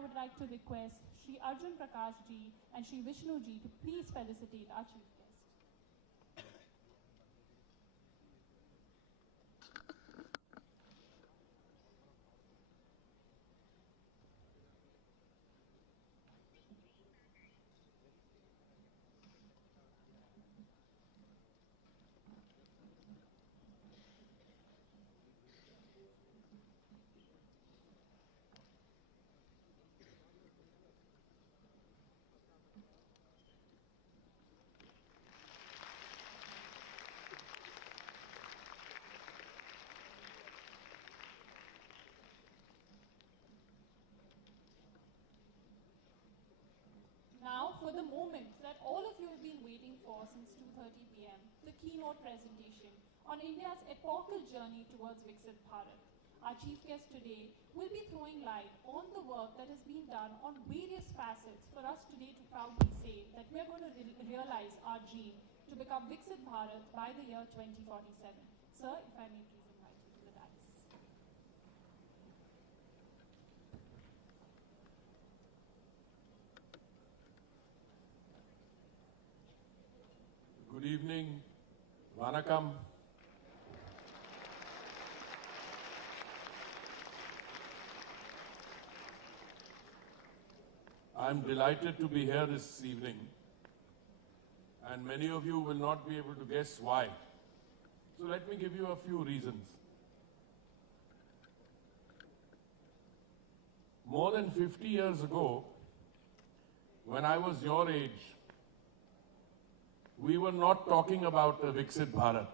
I would like to request Shri Arjun Prakash ji and Shri Vishnu ji to please felicitate our chief guest. Now, for the moment that all of you have been waiting for since 2:30 p.m., the keynote presentation on India's epochal journey towards Viksit Bharat. Our chief guest today will be throwing light on the work that has been done on various facets for us today to proudly say that we are going to realize our dream to become Viksit Bharat by the year 2047. Sir, if I may please invite you to the dais. Good evening, Vanakkam. I'm delighted to be here this evening, and many of you will not be able to guess why. So let me give you a few reasons. More than 50 years ago, when I was your age, we were not talking about a Viksit Bharat.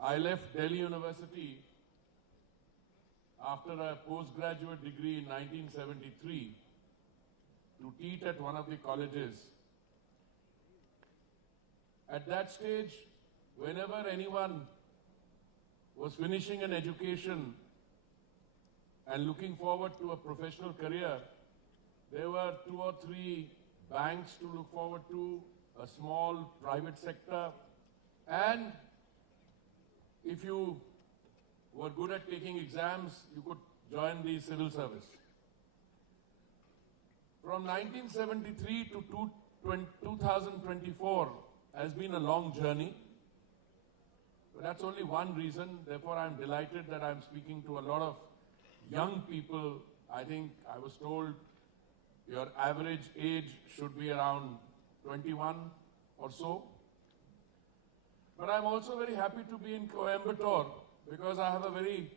I left Delhi University after a postgraduate degree in 1973 to teach at one of the colleges. At that stage, whenever anyone was finishing an education and looking forward to a professional career, there were 2 or 3 banks to look forward to, a small private sector, and if you were good at taking exams, you could join the civil service. From 1973 to 2024 has been a long journey, but that's only one reason. Therefore, I'm delighted that I'm speaking to a lot of young people. I think I was told your average age should be around 21 or so. But I'm also very happy to be in Coimbatore because I have a very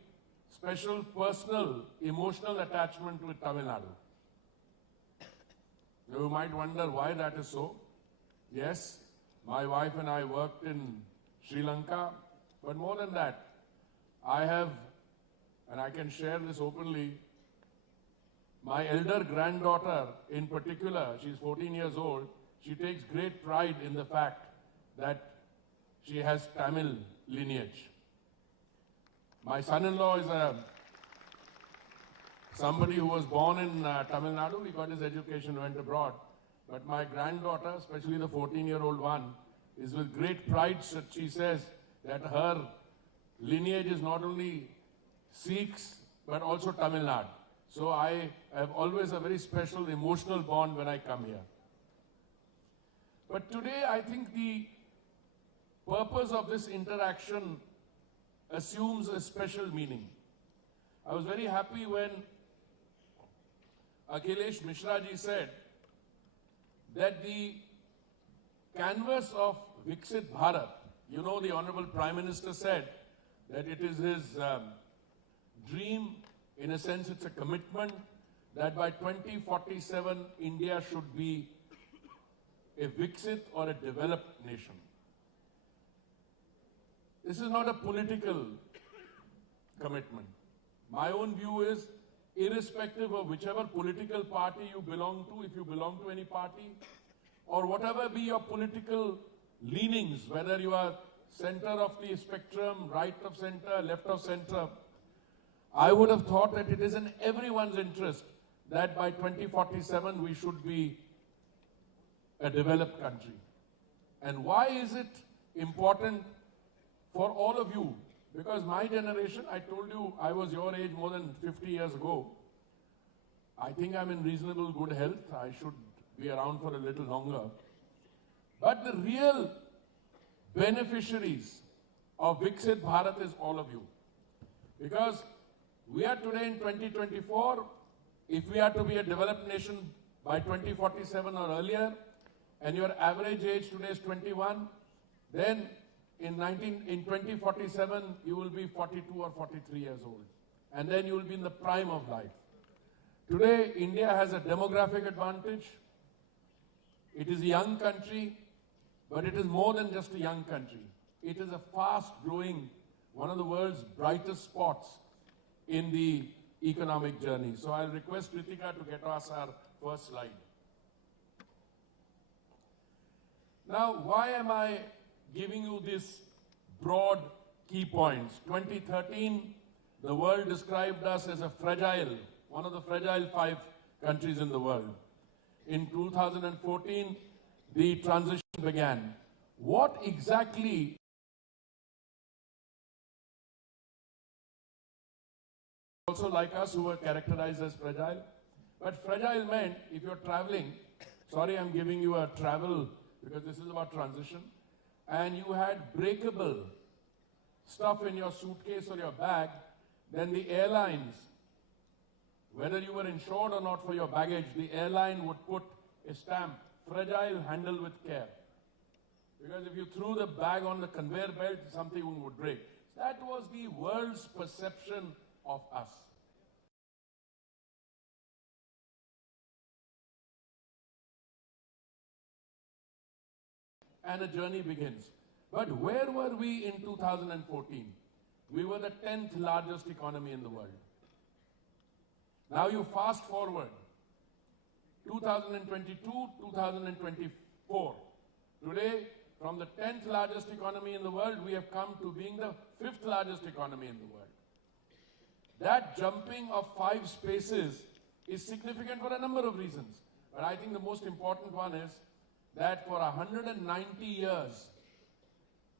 special personal, emotional attachment with TamilNadu. You might wonder why that is so. Yes, my wife and I worked in Sri Lanka, but more than that, I have, and I can share this openly, my elder granddaughter in particular, she's 14 years old, she takes great pride in the fact that she has Tamil lineage. My son-in-law is somebody who was born in Tamil Nadu. He got his education, went abroad. But my granddaughter, especially the 14-year-old one, is with great pride that she says that her lineage is not only Sikhs, but also Tamil Nadu. So I have always a very special emotional bond when I come here. But today I think the purpose of this interaction assumes a special meaning. I was very happy when Akhilesh Mishra ji said that the canvas of Viksit Bharat, you know, the Honorable Prime Minister said that it is his dream, in a sense it's a commitment, that by 2047 India should be a Viksit or a developed nation. This is not a political commitment. My own view is, irrespective of whichever political party you belong to, if you belong to any party, or whatever be your political leanings, whether you are center of the spectrum, right of center, left of center, I would have thought that it is in everyone's interest that by 2047 we should be a developed country. And why is it important for all of you? Because my generation, I told you I was your age more than 50 years ago. I think I'm in reasonable good health. I should be around for a little longer. But the real beneficiaries of Viksit Bharat is all of you. Because we are today in 2024. If we are to be a developed nation by 2047 or earlier, and your average age today is 21, then in 2047, you will be 42 or 43 years old. And then you will be in the prime of life. Today, India has a demographic advantage. It is a young country, but it is more than just a young country. It is a fast-growing, one of the world's brightest spots in the economic journey. So I'll request Kritika to get us our first slide. Now, why am I giving you these broad key points? 2013, the world described us as a fragile, one of the fragile 5 countries in the world. In 2014, the transition began. What exactly also like us who were characterized as fragile? But fragile meant if you're traveling, sorry I'm giving you a travel because this is about transition, and you had breakable stuff in your suitcase or your bag, then the airlines, whether you were insured or not for your baggage, the airline would put a stamp, fragile, handle with care. Because if you threw the bag on the conveyor belt, something would break. That was the world's perception of us. And a journey begins. But where were we in 2014? We were the 10th largest economy in the world. Now you fast forward, 2022, 2024. Today, from the 10th largest economy in the world, we have come to being the 5th largest economy in the world. That jumping of 5 spaces is significant for a number of reasons. But I think the most important one is that for 190 years,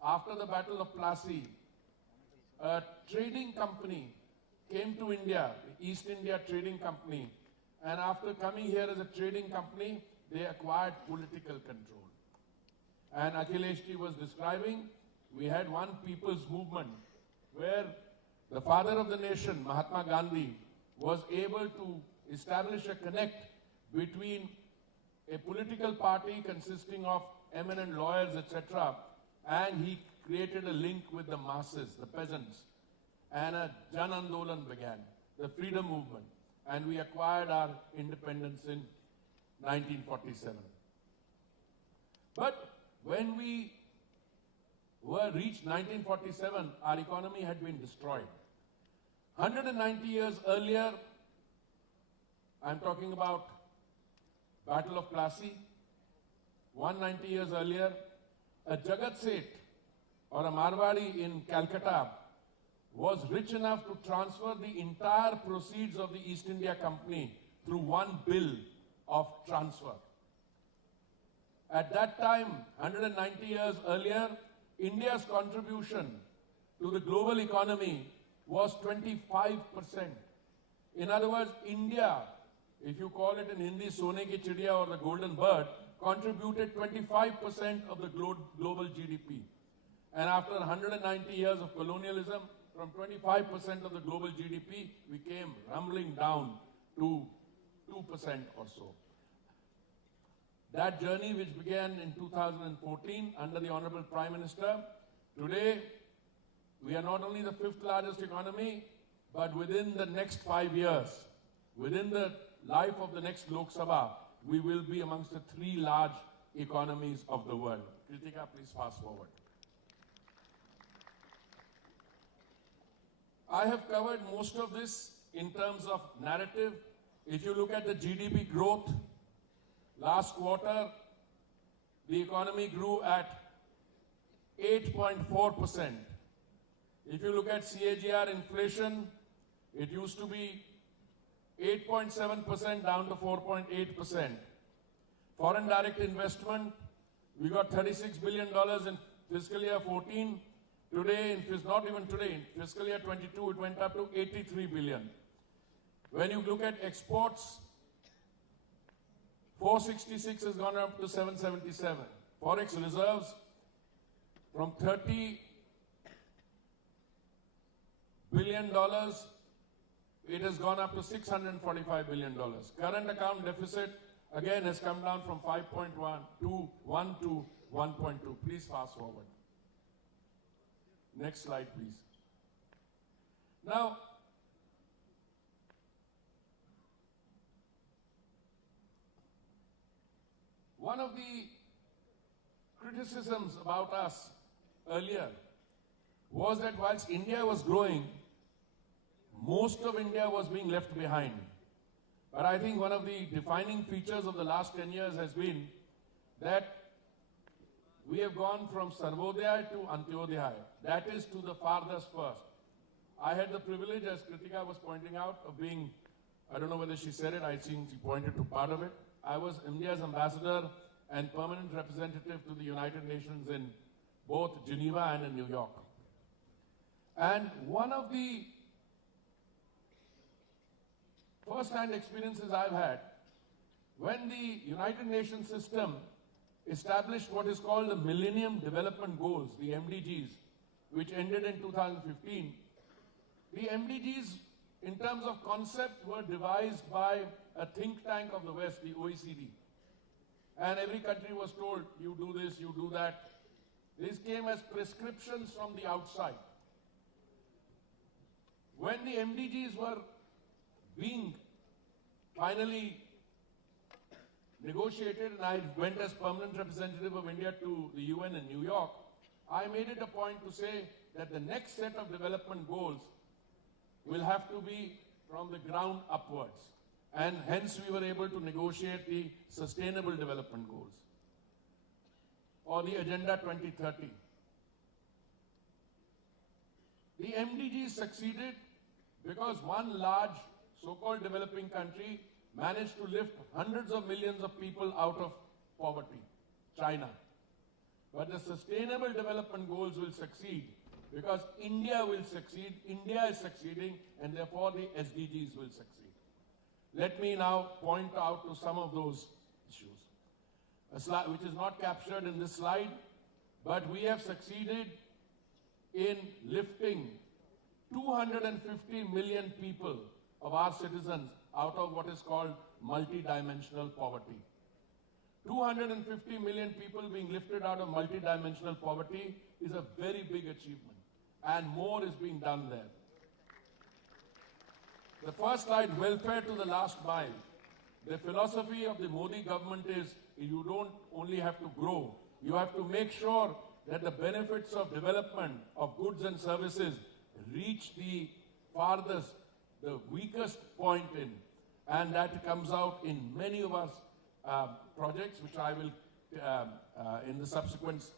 after the Battle of Plassey, a trading company came to India, the East India Trading Company, and after coming here as a trading company, they acquired political control. And Akhileshji was describing, we had one people's movement where the father of the nation, Mahatma Gandhi, was able to establish a connect between a political party consisting of eminent lawyers, etc., and he created a link with the masses, the peasants, and a Jan Andolan began, the freedom movement, and we acquired our independence in 1947. But when we reached 1947, our economy had been destroyed. 190 years earlier, I'm talking about Battle of Plassey. 190 years earlier, a Jagat Seth or a Marwadi in Calcutta was rich enough to transfer the entire proceeds of the East India Company through one bill of transfer. At that time, 190 years earlier, India's contribution to the global economy was 25%. In other words, India, if you call it in Hindi, Sone ki Chidiya or the golden bird, contributed 25% of the global GDP. And after 190 years of colonialism, from 25% of the global GDP, we came rumbling down to 2% or so. That journey, which began in 2014 under the Honorable Prime Minister, today we are not only the 5th largest economy, but within the next 5 years, within the life of the next Lok Sabha, we will be amongst the 3 large economies of the world. Kritika, please fast forward. I have covered most of this in terms of narrative. If you look at the GDP growth, last quarter, the economy grew at 8.4%. If you look at CAGR inflation, it used to be 8.7% down to 4.8%. Foreign direct investment, we got $36 billion in fiscal year 14. Today, not even today, in fiscal year 22, it went up to 83 billion. When you look at exports, 466 has gone up to 777. Forex reserves from $30 billion, it has gone up to $645 billion. Current account deficit, again, has come down from 5.1 to 1 to 1.2. Please fast forward. Next slide, please. Now, one of the criticisms about us earlier was that whilst India was growing, most of India was being left behind. But I think one of the defining features of the last 10 years has been that we have gone from Sarvodaya to Antyodaya. That is to the farthest first. I had the privilege, as Kritika was pointing out, of being, I don't know whether she said it, I think she pointed to part of it. I was India's ambassador and permanent representative to the United Nations in both Geneva and in New York. And one of the first-hand experiences I've had, when the United Nations system established what is called the Millennium Development Goals, the MDGs, which ended in 2015, the MDGs, in terms of concept, were devised by a think tank of the West, the OECD. And every country was told, you do this, you do that. These came as prescriptions from the outside. When the MDGs were being finally negotiated, and I went as permanent representative of India to the UN in New York, I made it a point to say that the next set of development goals will have to be from the ground upwards. And hence we were able to negotiate the Sustainable Development Goals, or the Agenda 2030. The MDGs succeeded because one large so-called developing country managed to lift hundreds of millions of people out of poverty, China. But the Sustainable Development Goals will succeed because India will succeed, India is succeeding, and therefore the SDGs will succeed. Let me now point out to some of those issues. A slide which is not captured in this slide, but we have succeeded in lifting 250 million people of our citizens out of what is called multidimensional poverty. 250 million people being lifted out of multidimensional poverty is a very big achievement, and more is being done there. The first slide, welfare to the last mile. The philosophy of the Modi government is you don't only have to grow, you have to make sure that the benefits of development of goods and services reach the farthest, the weakest point in. And that comes out in many of our projects, which I will, in the subsequent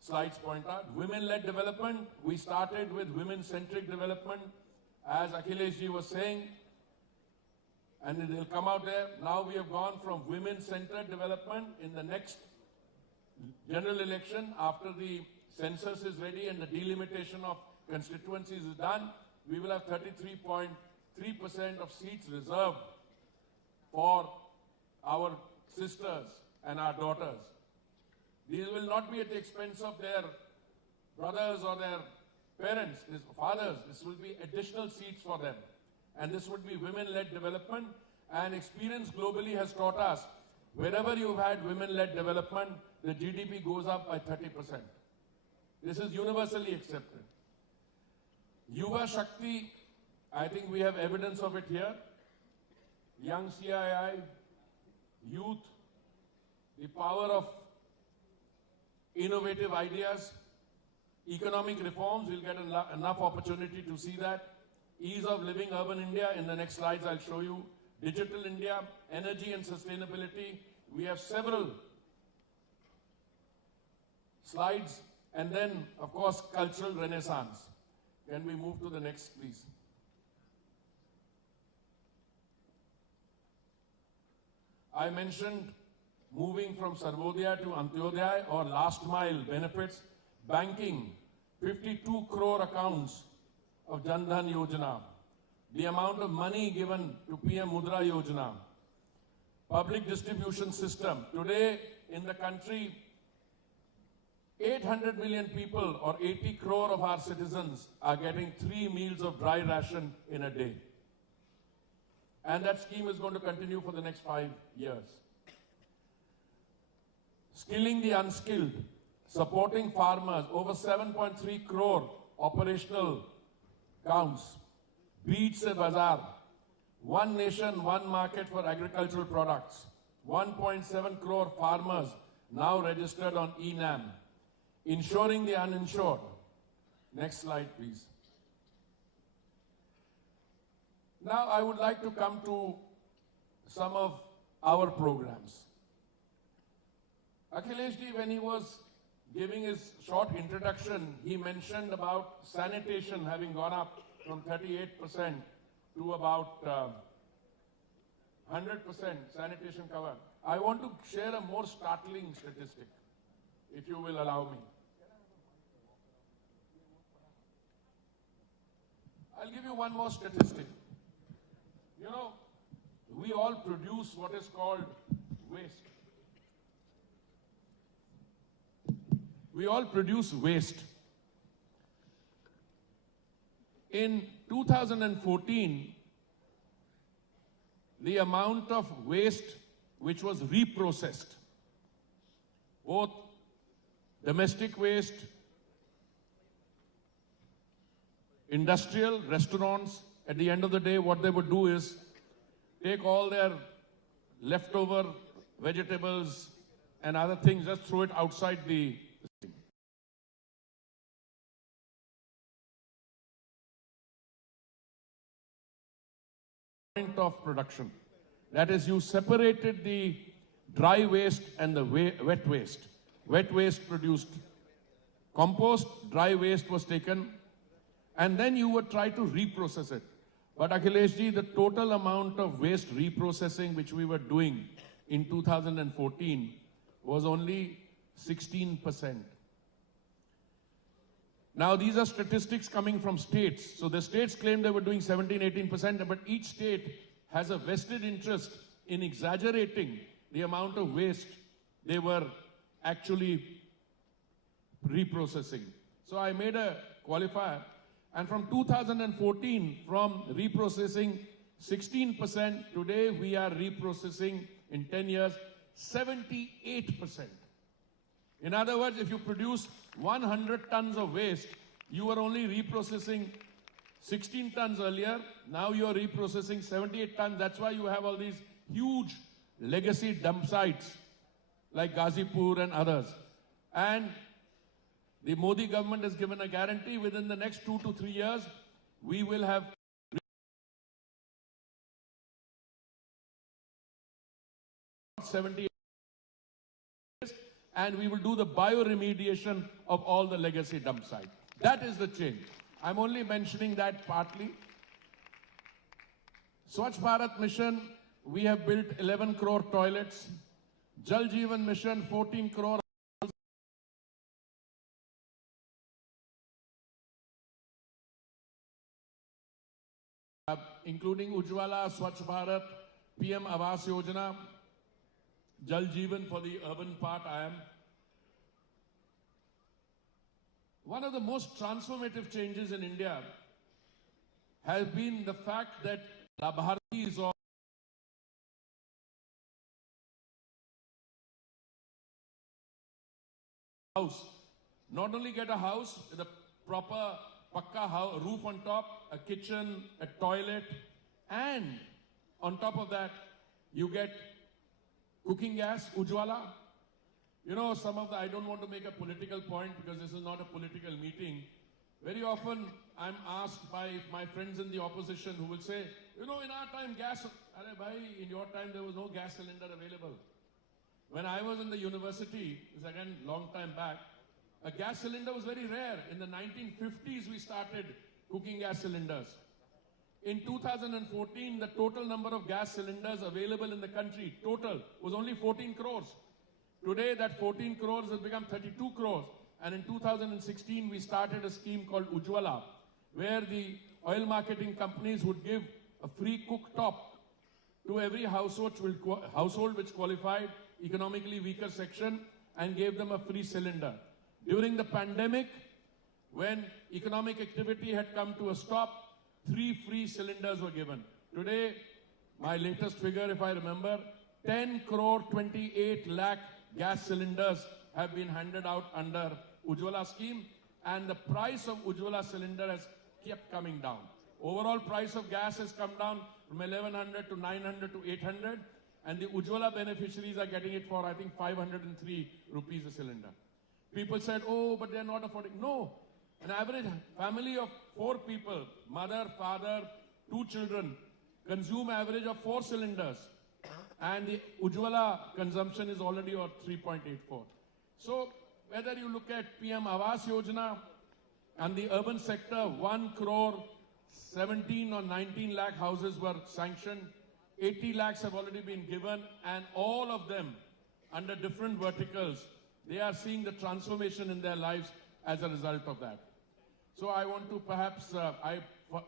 slides, point out. Women-led development, we started with women-centric development, as Akhilesh ji was saying, and it will come out there. Now we have gone from women-centered development. In the next general election, after the census is ready and the delimitation of constituencies is done, we will have 33.3% of seats reserved for our sisters and our daughters. These will not be at the expense of their brothers or their parents, fathers. This will be additional seats for them. And this would be women-led development. And experience globally has taught us, wherever you've had women-led development, the GDP goes up by 30%. This is universally accepted. Yuva Shakti, I think we have evidence of it here. Young CII, youth, the power of innovative ideas, economic reforms, we'll get enough opportunity to see that. Ease of living, urban India, in the next slides I'll show you. Digital India, energy and sustainability. We have several slides. And then, of course, cultural renaissance. Can we move to the next, please? I mentioned moving from Sarvodaya to Antyodaya, or last mile benefits. Banking, 52 crore accounts of Jan Dhan Yojana. the amount of money given to PM Mudra Yojana, public distribution system. Today in the country, 800 million people or 80 crore of our citizens are getting 3 meals of dry ration in a day. And that scheme is going to continue for the next 5 years. Skilling the unskilled, supporting farmers, over 7.3 crore operational counts. Beat se bazaar, one nation, one market for agricultural products. 1.7 crore farmers now registered on eNAM. Ensuring the uninsured. Next slide, please. Now I would like to come to some of our programs. Akhilesh ji, when he was giving his short introduction, he mentioned about sanitation having gone up from 38% to about 100% sanitation cover. I want to share a more startling statistic, if you will allow me. I'll give you one more statistic. You know, we all produce what is called waste. We all produce waste. In 2014, the amount of waste which was reprocessed, both domestic waste, industrial, restaurants, at the end of the day, what they would do is take all their leftover vegetables and other things, just throw it outside the point of production. That is, you separated the dry waste and the wet waste. Wet waste produced compost, dry waste was taken, and then you would try to reprocess it. But Akhilesh ji, the total amount of waste reprocessing which we were doing in 2014 was only 16%. Now these are statistics coming from states. So the states claim they were doing 17, 18%, but each state has a vested interest in exaggerating the amount of waste they were actually reprocessing. So I made a qualifier. And from 2014, from reprocessing 16%, today we are reprocessing in 10 years 78%. In other words, if you produce 100 tons of waste, you were only reprocessing 16 tons earlier. Now you are reprocessing 78 tons. That's why you have all these huge legacy dump sites like Ghazipur and others. And the Modi government has given a guarantee within the next 2 to 3 years, we will have 78 and we will do the bioremediation of all the legacy dump sites. That is the change. I'm only mentioning that partly. Swachh Bharat Mission, we have built 11 crore toilets. Jal Jeevan Mission, 14 crore. Including Ujjwala, Swachh Bharat, PM Awas Yojana, Jal Jeevan for the urban part I am. One of the most transformative changes in India has been the fact that Labhartis or house not only get a house with a proper pakka house, roof on top, a kitchen, a toilet, and on top of that, you get cooking gas, Ujjwala. You know, I don't want to make a political point because this is not a political meeting. Very often, I'm asked by my friends in the opposition who will say, you know, in our time, in your time, there was no gas cylinder available. When I was in the university, it's again long time back, a gas cylinder was very rare. In the 1950s, we started cooking gas cylinders. In 2014, the total number of gas cylinders available in the country, total, was only 14 crores. Today, that 14 crores has become 32 crores. And in 2016, we started a scheme called Ujjwala, where the oil marketing companies would give a free cooktop to every household which qualified, economically weaker section, and gave them a free cylinder. During the pandemic, when economic activity had come to a stop, 3 free cylinders were given. Today, my latest figure, if I remember, 10 crore 28 lakh gas cylinders have been handed out under Ujjwala scheme, and the price of Ujjwala cylinder has kept coming down. Overall price of gas has come down from 1100 to 900 to 800, and the Ujjwala beneficiaries are getting it for, I think, 503 rupees a cylinder. People said, oh, but they're not affording. No, an average family of 4 people, mother, father, 2 children, consume average of 4 cylinders, and the Ujjwala consumption is already at 3.84. So whether you look at PM Awas Yojana and the urban sector, 1 crore 17 or 19 lakh houses were sanctioned, 80 lakhs have already been given, and all of them under different verticals, they are seeing the transformation in their lives as a result of that. So I want to perhaps,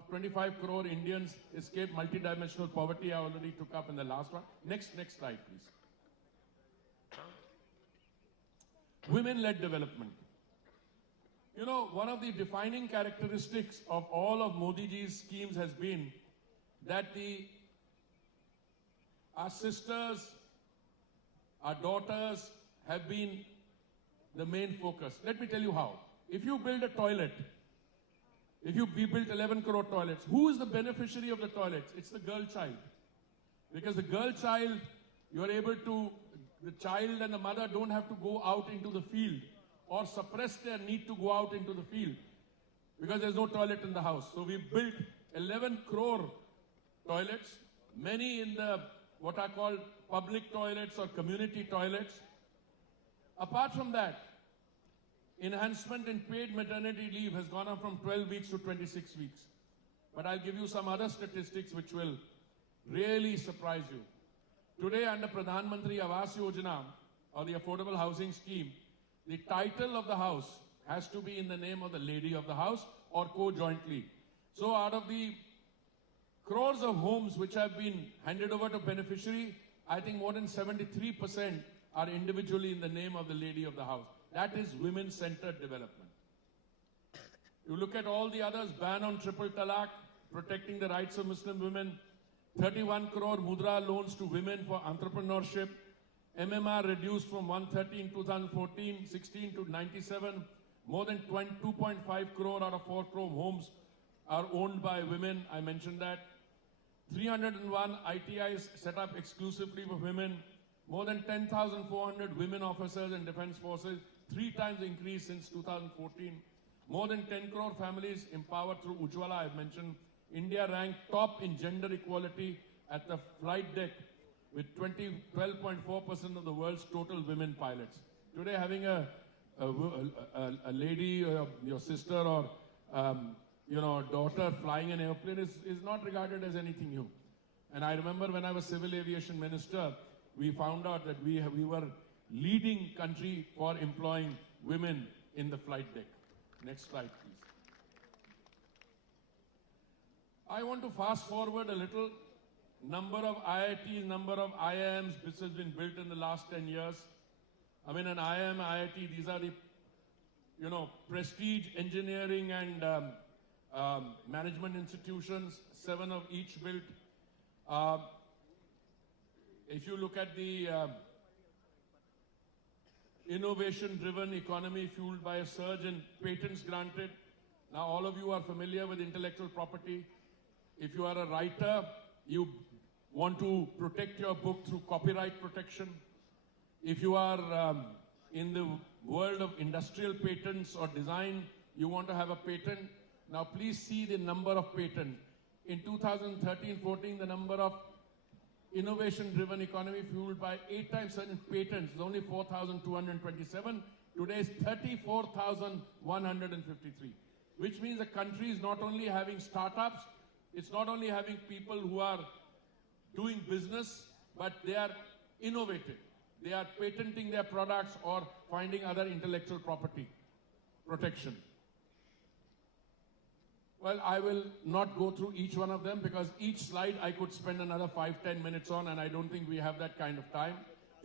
25 crore Indians escape multidimensional poverty, I already took up in the last one. Next slide, please. Women-led development. You know, one of the defining characteristics of all of Modi ji's schemes has been that our sisters, our daughters have been the main focus. Let me tell you how. If you build a toilet, we built 11 crore toilets, who is the beneficiary of the toilets? It's the girl child. Because the girl child, you are able to, the child and the mother don't have to go out into the field or suppress their need to go out into the field because there's no toilet in the house. So we built 11 crore toilets, many in the what are called public toilets or community toilets. Apart from that, enhancement in paid maternity leave has gone up from 12 weeks to 26 weeks. But I'll give you some other statistics which will really surprise you. Today, under Pradhan Mantri Awas Yojana, or the Affordable Housing Scheme, the title of the house has to be in the name of the lady of the house or co-jointly. So out of the crores of homes which have been handed over to beneficiary, I think more than 73% are individually in the name of the lady of the house. That is women-centered development. You look at all the others, ban on triple talaq, protecting the rights of Muslim women, 31 crore mudra loans to women for entrepreneurship, MMR reduced from 130 in 2014, 16 to 97, more than 2.5 crore out of 4 crore homes are owned by women, I mentioned that. 301 ITIs set up exclusively for women, more than 10,400 women officers in defense forces, 3 times increase since 2014. More than 10 crore families empowered through Ujjwala, I've mentioned. India ranked top in gender equality at the flight deck with 12.4% of the world's total women pilots. Today, having a lady, your sister or daughter flying an airplane is not regarded as anything new. And I remember when I was civil aviation minister, we found out that we were leading country for employing women in the flight deck. Next slide, please. I want to fast forward a little. Number of IITs, number of IIMs, which has been built in the last 10 years. I mean, an IIM, IIT, these are the, prestige engineering and management institutions, 7 of each built. If you look at the innovation-driven economy fueled by a surge in patents granted. Now, all of you are familiar with intellectual property. If you are a writer, you want to protect your book through copyright protection. If you are in the world of industrial patents or design, you want to have a patent. Now, please see the number of patents. In 2013-14, the number of innovation-driven economy fueled by 8 times certain patents is only 4,227. Today is 34,153, which means the country is not only having startups, it's not only having people who are doing business, but they are innovative. They are patenting their products or finding other intellectual property protection. Well, I will not go through each one of them because each slide I could spend another 5-10 minutes on, and I don't think we have that kind of time.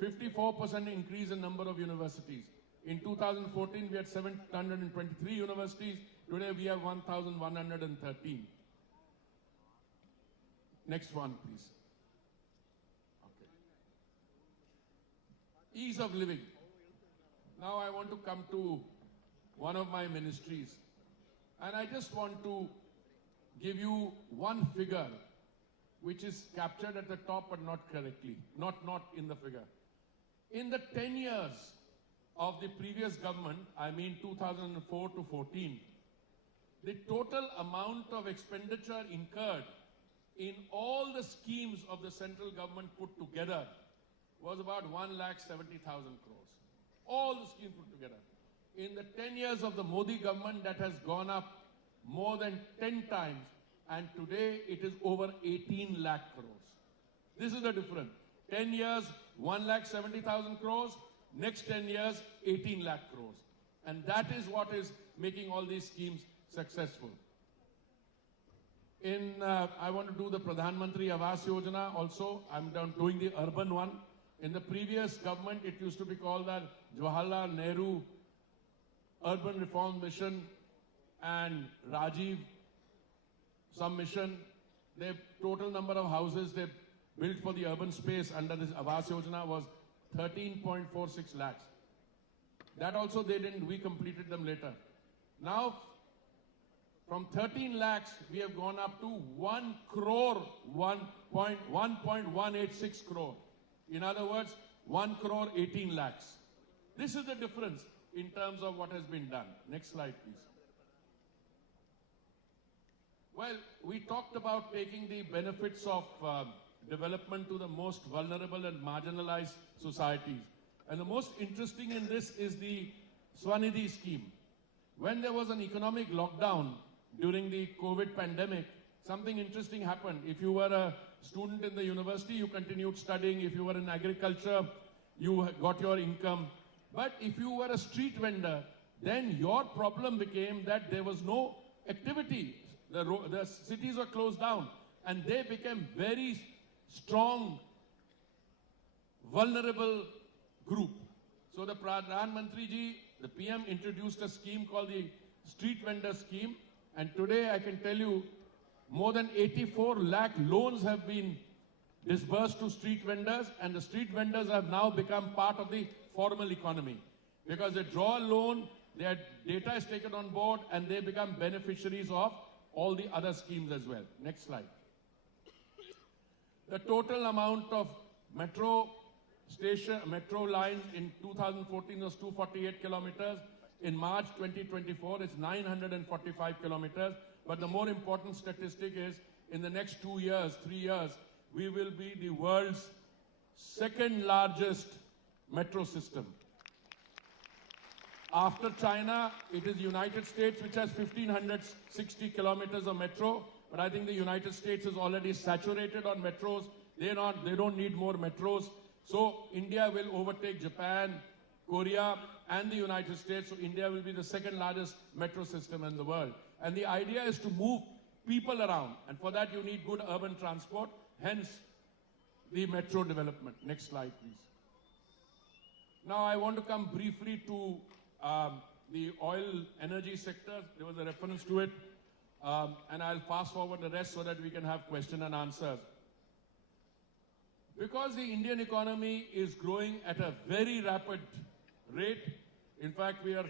54% increase in number of universities. In 2014, we had 723 universities. Today, we have 1,113. Next one, please. Okay. Ease of living. Now I want to come to one of my ministries. And I just want to give you one figure which is captured at the top but not correctly, not in the figure. In the 10 years of the previous government, I mean 2004 to 14, the total amount of expenditure incurred in all the schemes of the central government put together was about 1,70,000 crores. All the schemes put together. In the 10 years of the Modi government, that has gone up more than 10 times, and today it is over 18 lakh crores. This is the difference. 10 years, 1,70,000 crores. Next 10 years, 18 lakh crores. And that is what is making all these schemes successful. I want to do the Pradhan Mantri Awas Yojana also. I'm doing the urban one. In the previous government, it used to be called the Jawaharlal Nehru Urban Reform Mission and Rajiv, some mission. The total number of houses they built for the urban space under this Awas Yojana was 13.46 lakhs. That also they didn't, we completed them later. Now, from 13 lakhs, we have gone up to 1 crore, 1.186 crore. In other words, 1 crore 18 lakhs. This is the difference in terms of what has been done. Next slide, please. Well, we talked about taking the benefits of development to the most vulnerable and marginalized societies. And the most interesting in this is the Swanidhi scheme. When there was an economic lockdown during the COVID pandemic, something interesting happened. If you were a student in the university, you continued studying. If you were in agriculture, you got your income. But if you were a street vendor, then your problem became that there was no activity. The cities were closed down, and they became very strong, vulnerable group. So the Pradhan Mantri ji, the PM, introduced a scheme called the Street Vendor Scheme, and today I can tell you more than 84 lakh loans have been disbursed to street vendors, and the street vendors have now become part of the formal economy because they draw a loan, their data is taken on board, and they become beneficiaries of all the other schemes as well. Next slide. The total amount of metro lines in 2014 was 248 kilometers. In March 2024, it's 945 kilometers. But the more important statistic is, in the next 2 years, 3 years, we will be the world's second largest metro system. After China, it is United States, which has 1,560 kilometers of metro. But I think the United States is already saturated on metros. They don't need more metros. So India will overtake Japan, Korea, and the United States. So India will be the second largest metro system in the world. And the idea is to move people around. And for that, you need good urban transport. Hence, the metro development. Next slide, please. Now, I want to come briefly to the oil energy sector. There was a reference to it. And I'll fast forward the rest so that we can have question and answers. Because the Indian economy is growing at a very rapid rate, in fact, we are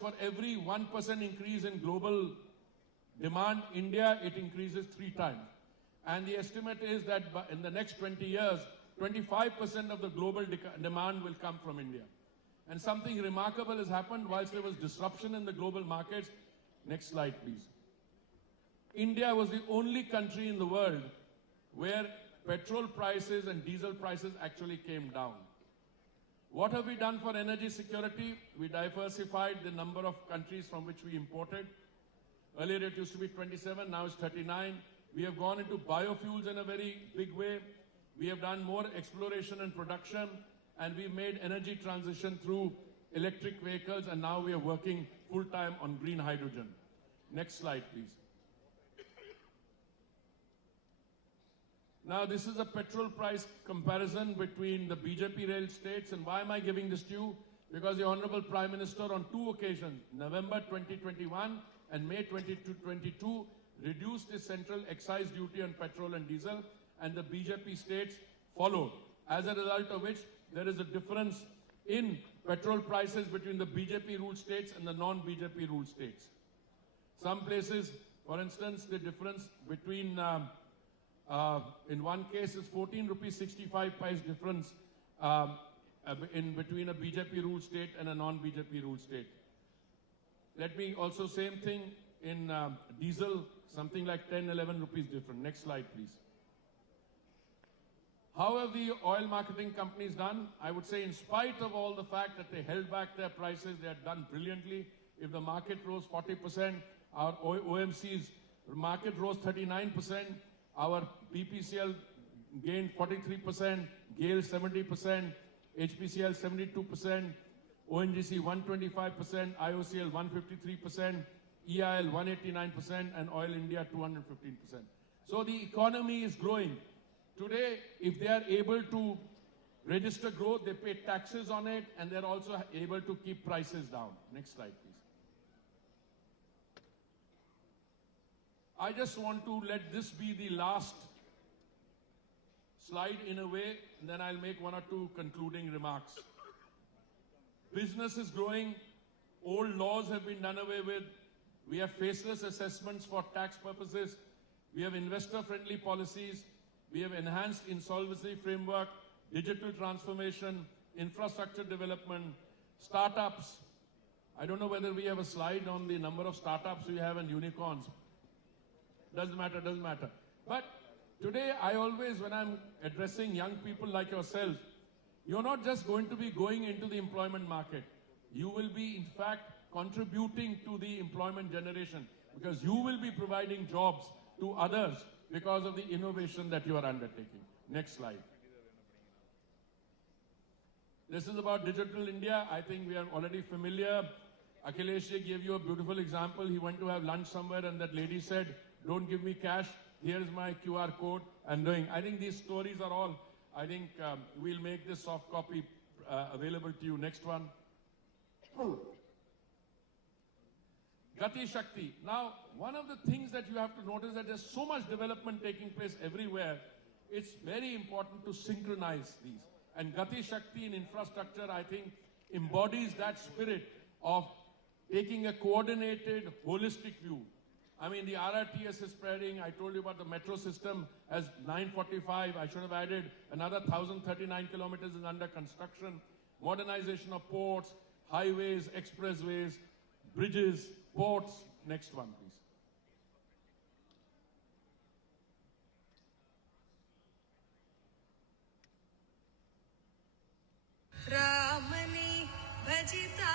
for every 1% increase in global demand, India, it increases 3 times. And the estimate is that in the next 20 years, 25% of the global demand will come from India. And something remarkable has happened whilst there was disruption in the global markets. Next slide, please. India was the only country in the world where petrol prices and diesel prices actually came down. What have we done for energy security? We diversified the number of countries from which we imported. Earlier it used to be 27, now it's 39. We have gone into biofuels in a very big way. We have done more exploration and production. and we made energy transition through electric vehicles, and now we are working full-time on green hydrogen. Next slide, please. Now, this is a petrol price comparison between the BJP-railed states, and why am I giving this to you? Because the Honorable Prime Minister on 2 occasions, November 2021 and May 2022, reduced the central excise duty on petrol and diesel, and the BJP states followed. As a result of which, there is a difference in petrol prices between the BJP-ruled states and the non-BJP ruled states. Some places, for instance, the difference between, in one case is 14 rupees 65 paise difference in between a BJP ruled state and a non-BJP ruled state. Let me also same thing in diesel, something like 10, 11 rupees different. Next slide, please. How have the oil marketing companies done? I would say in spite of all the fact that they held back their prices, they had done brilliantly. If the market rose 40%, our OMC's market rose 39%, our BPCL gained 43%, GAIL 70%, HPCL 72%, ONGC 125%, IOCL 153%, EIL 189%, and Oil India 215%. So the economy is growing. Today, if they are able to register growth, they pay taxes on it, and they're also able to keep prices down. Next slide, please. I just want to let this be the last slide in a way, and then I'll make 1 or 2 concluding remarks. Business is growing. Old laws have been done away with. We have faceless assessments for tax purposes. We have investor-friendly policies. We have enhanced insolvency framework, digital transformation, infrastructure development, startups. I don't know whether we have a slide on the number of startups we have and unicorns. Doesn't matter, doesn't matter. But today, I always, when I'm addressing young people like yourselves, you're not just going to be going into the employment market. You will be, in fact, contributing to the employment generation because you will be providing jobs to others because of the innovation that you are undertaking. Next slide. This is about Digital India. I think we are already familiar. Akhilesh gave you a beautiful example. He went to have lunch somewhere and that lady said, "Don't give me cash. Here is my QR code." I'm doing. I think these stories are all, I think we'll make this soft copy available to you. Next one. Gati Shakti. Now, one of the things that you have to notice that there's so much development taking place everywhere. It's very important to synchronize these. And Gati Shakti in infrastructure, I think, embodies that spirit of taking a coordinated, holistic view. I mean, the RRTS is spreading. I told you about the metro system as 945. I should have added another 1,039 kilometers is under construction. Modernization of ports, highways, expressways, bridges, ports. Next one, please. Ramani bhajita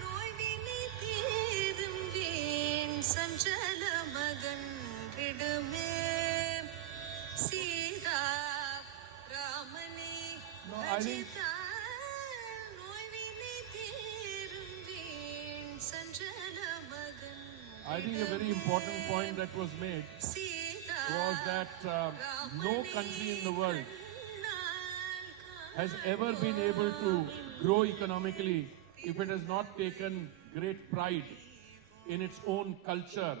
noivini thirum veen sanjala magan ridme Sita Ramani bhajita noivini thirum veen sanjala magan. I think a very important point that was made was that no country in the world has ever been able to grow economically if it has not taken great pride in its own culture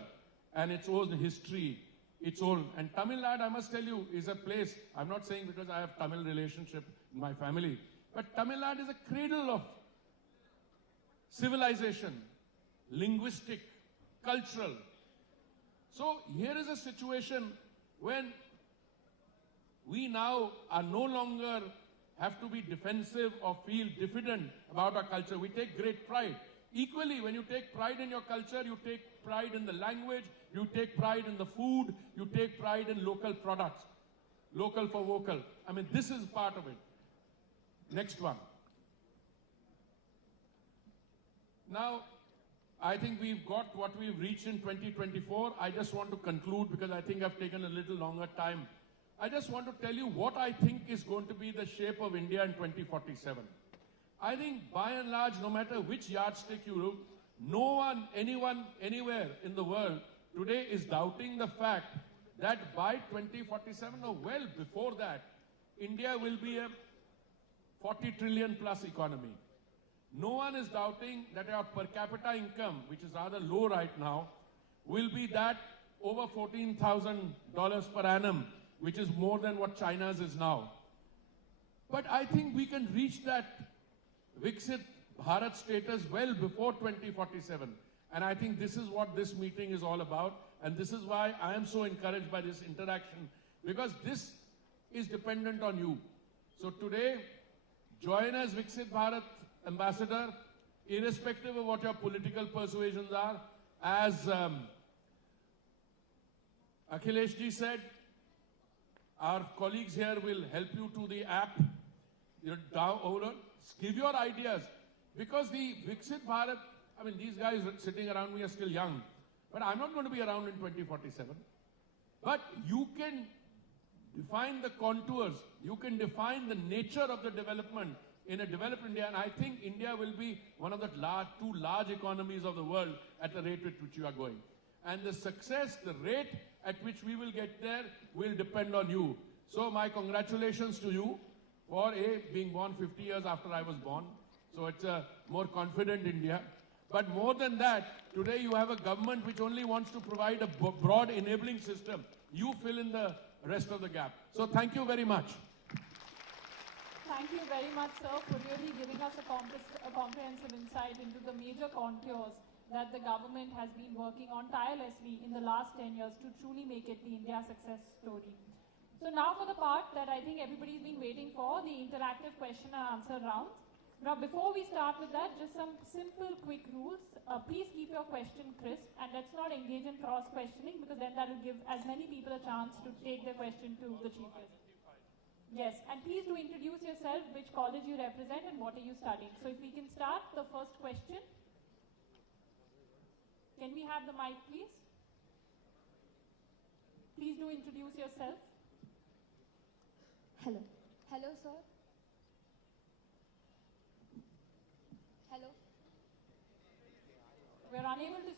and its own history, its own. And TamilNadu, I must tell you, is a place, I'm not saying because I have Tamil relationship in my family, but TamilNadu is a cradle of civilization, linguistic, cultural. So here is a situation when we now are no longer have to be defensive or feel diffident about our culture. We take great pride. Equally, when you take pride in your culture, you take pride in the language, you take pride in the food, you take pride in local products. Local for vocal. I mean, this is part of it. Next one. Now, I think we've got what we've reached in 2024. I just want to conclude because I think I've taken a little longer time I just want to tell you what I think is going to be the shape of India in 2047. I think by and large, no matter which yardstick you look, no one, anyone, anywhere in the world today is doubting the fact that by 2047 or well before that, India will be a 40 trillion plus economy. No one is doubting that our per capita income, which is rather low right now, will be that over $14,000 per annum, which is more than what China's is now. But I think we can reach that Viksit Bharat status well before 2047. And I think this is what this meeting is all about. And this is why I am so encouraged by this interaction, because this is dependent on you. So today, join as Viksit Bharat ambassador, irrespective of what your political persuasions are. As Akhilesh ji said, our colleagues here will help you to the app. You download, give your ideas. Because the Viksit Bharat, I mean, these guys sitting around me are still young. But I'm not going to be around in 2047. But you can define the contours. You can define the nature of the development in a developed India. And I think India will be one of the two large economies of the world at the rate at which you are going. And the success, the rate at which we will get there will depend on you. So my congratulations to you for being born 50 years after I was born. So it's a more confident India. But more than that, today you have a government which only wants to provide a broad enabling system. You fill in the rest of the gap. So thank you very much. Thank you very much, sir, for really giving us a comprehensive insight into the major contours that the government has been working on tirelessly in the last 10 years to truly make it the India success story. So now for the part that I think everybody's been waiting for, the interactive question and answer round. Now before we start with that, just some simple quick rules. Please keep your question crisp and let's not engage in cross-questioning, because then that will give as many people a chance to take their question to the chief guest. Yes, and please do introduce yourself, which college you represent and what are you studying. So if we can start the first question. Can we have the mic, please? Please do introduce yourself. Hello. Hello, sir. Hello. We're unable to see